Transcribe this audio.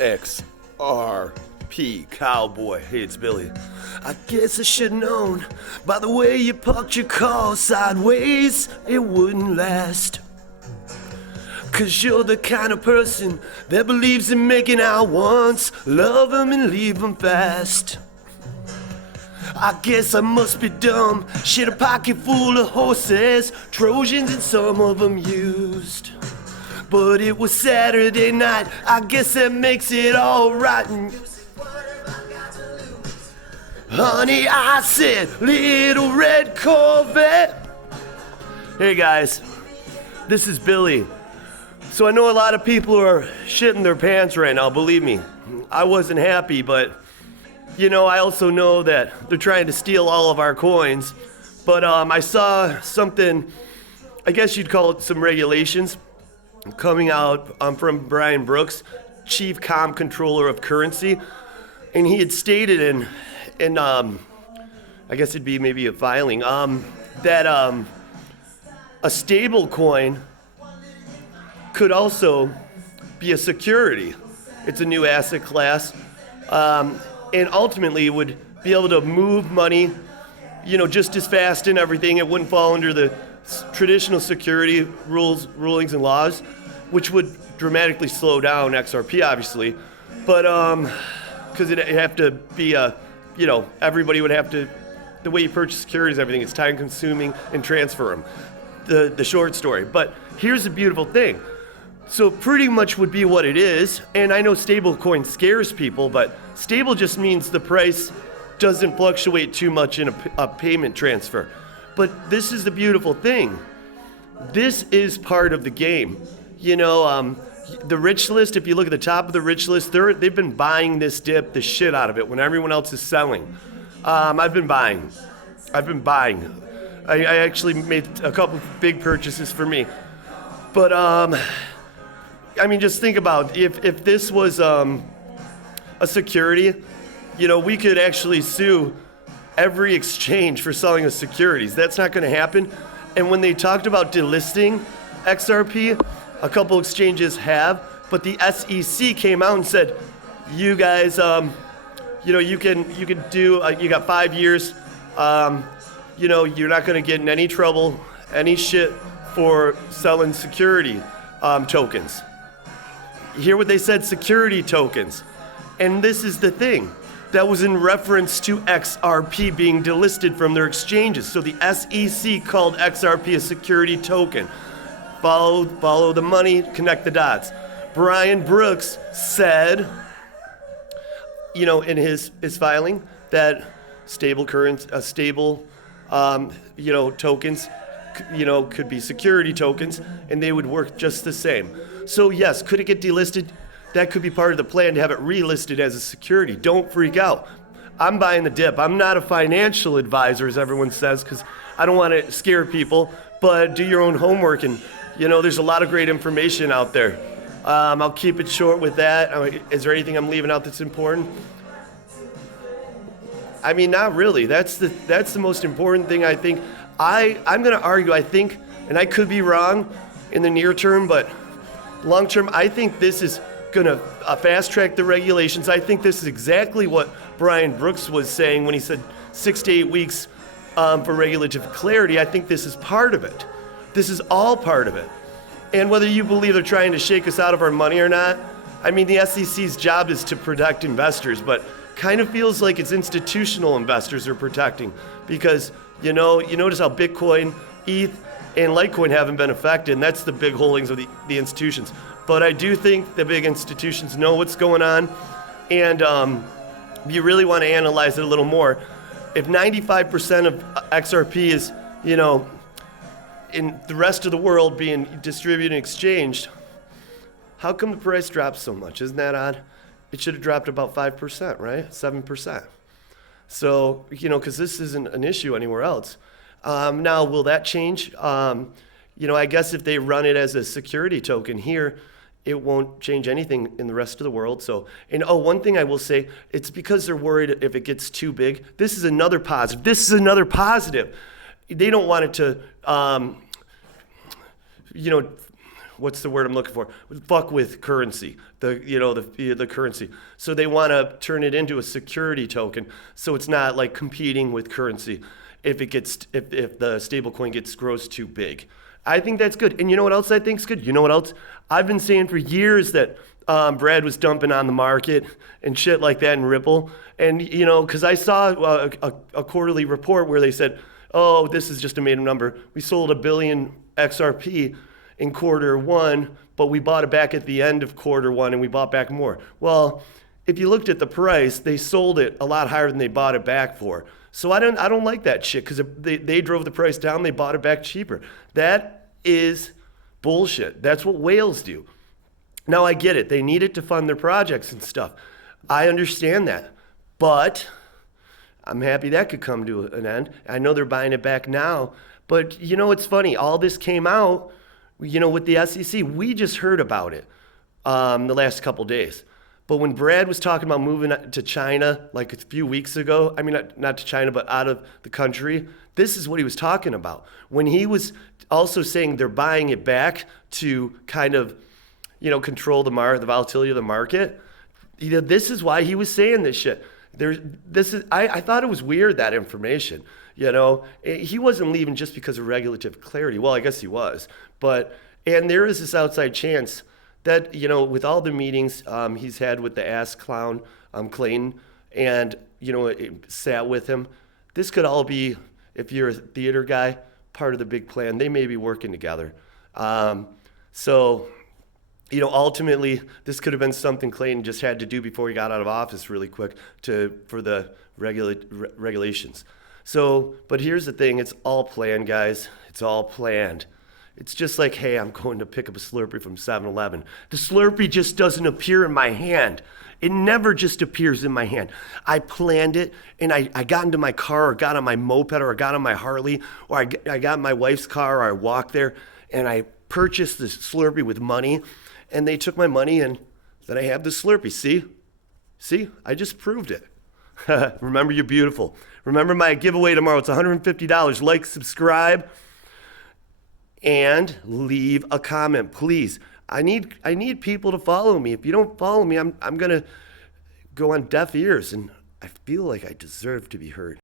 XRP cowboy. Hey, it's Billy. I guess I should've known by the way you parked your car sideways it wouldn't last. 'Cause you're the kind of person that believes in making out once, love 'em and leave 'em fast. I guess I must be dumb, shit a pocket full of horses, Trojans and some of them used. But it was Saturday night, I guess that makes it alright. Honey, I said, little red Corvette. Hey guys, this is Billy. So I know a lot of people are shitting their pants right now, believe me. I wasn't happy, but I also know that they're trying to steal all of our coins. But I saw something, I guess you'd call it some regulations, coming out from Brian Brooks, Chief Comptroller of Currency. And he had stated in I guess it'd be maybe a filing, that a stable coin could also be a security. It's a new asset class. And ultimately would be able to move money, just as fast and everything. It wouldn't fall under the traditional security rulings and laws, which would dramatically slow down XRP, obviously. But because it'd have to be everybody would have to, the way you purchase securities, everything, it's time consuming and transfer them. The short story. But here's the beautiful thing. So pretty much would be what it is, and I know stablecoin scares people, but stable just means the price doesn't fluctuate too much in a payment transfer. But this is the beautiful thing. This is part of the game. The rich list, if you look at the top of the rich list, they've been buying this dip, the shit out of it, when everyone else is selling. I've been buying. I actually made a couple big purchases for me. But just think about if this was a security, we could actually sue every exchange for selling us securities. That's not going to happen. And when they talked about delisting XRP, a couple exchanges have, but the SEC came out and said, you guys, you can do, you got 5 years, you're not going to get in any trouble, any shit for selling security tokens. You hear what they said? Security tokens. And this is the thing. That was in reference to XRP being delisted from their exchanges. So the SEC called XRP a security token. Follow the money, connect the dots. Brian Brooks said, in his filing, that stable tokens, could be security tokens, and they would work just the same. So yes, could it get delisted? That could be part of the plan to have it relisted as a security. Don't freak out. I'm buying the dip. I'm not a financial advisor, as everyone says, because I don't want to scare people, but do your own homework, and there's a lot of great information out there. I'll keep it short with that. Is there anything I'm leaving out that's important? Not really. That's the most important thing, I think. I'm going to argue, I think, and I could be wrong in the near term, but long term, I think this is going to fast track the regulations. I think this is exactly what Brian Brooks was saying when he said 6 to 8 weeks for regulatory clarity. I think this is part of it. This is all part of it. And whether you believe they're trying to shake us out of our money or not, the SEC's job is to protect investors, but kind of feels like it's institutional investors are protecting because, you notice how Bitcoin, ETH, and Litecoin haven't been affected, and that's the big holdings of the institutions. But I do think the big institutions know what's going on, and you really want to analyze it a little more. If 95% of XRP is, in the rest of the world being distributed and exchanged, how come the price drops so much? Isn't that odd? It should have dropped about 5%, right? 7%. So, because this isn't an issue anywhere else. Now, will that change? I guess if they run it as a security token here, it won't change anything in the rest of the world. So, one thing I will say, it's because they're worried if it gets too big. This is another positive. They don't want it to, what's the word I'm looking for? Fuck with currency, the currency. So they want to turn it into a security token, so it's not like competing with currency if the stablecoin grows too big. I think that's good. And you know what else I think is good? You know what else? I've been saying for years that Brad was dumping on the market and shit like that in Ripple. And, because I saw a quarterly report where they said, oh, this is just a made up number. We sold 1 billion XRP in quarter one, but we bought it back at the end of quarter one and we bought back more. Well, if you looked at the price, they sold it a lot higher than they bought it back for. So I don't like that shit because they drove the price down, they bought it back cheaper. That is bullshit. That's what whales do. Now I get it. They need it to fund their projects and stuff. I understand that. But I'm happy that could come to an end. I know they're buying it back now. But it's funny. All this came out, with the SEC. We just heard about it the last couple days. But when Brad was talking about moving to China like a few weeks ago, I mean, not to China, but out of the country, this is what he was talking about. When he was also saying they're buying it back to kind of, control the volatility of the market, this is why he was saying this shit. I thought it was weird, that information. He wasn't leaving just because of regulative clarity. Well, I guess he was. And there is this outside chance that, with all the meetings he's had with the ass clown, Clayton, and, sat with him, this could all be, if you're a theater guy, part of the big plan. They may be working together. Ultimately, this could have been something Clayton just had to do before he got out of office really quick for the regulations. But here's the thing, it's all planned, guys. It's all planned. It's just like, hey, I'm going to pick up a Slurpee from 7-Eleven. The Slurpee just doesn't appear in my hand. It never just appears in my hand. I planned it, and I got into my car, or got on my moped, or I got on my Harley, or I got in my wife's car, or I walked there, and I purchased this Slurpee with money, and they took my money, and then I have the Slurpee. See? I just proved it. Remember, you're beautiful. Remember my giveaway tomorrow. It's $150. Like, subscribe, and leave a comment, please. I need people to follow me. If you don't follow me, I'm gonna go on deaf ears, and I feel like I deserve to be heard.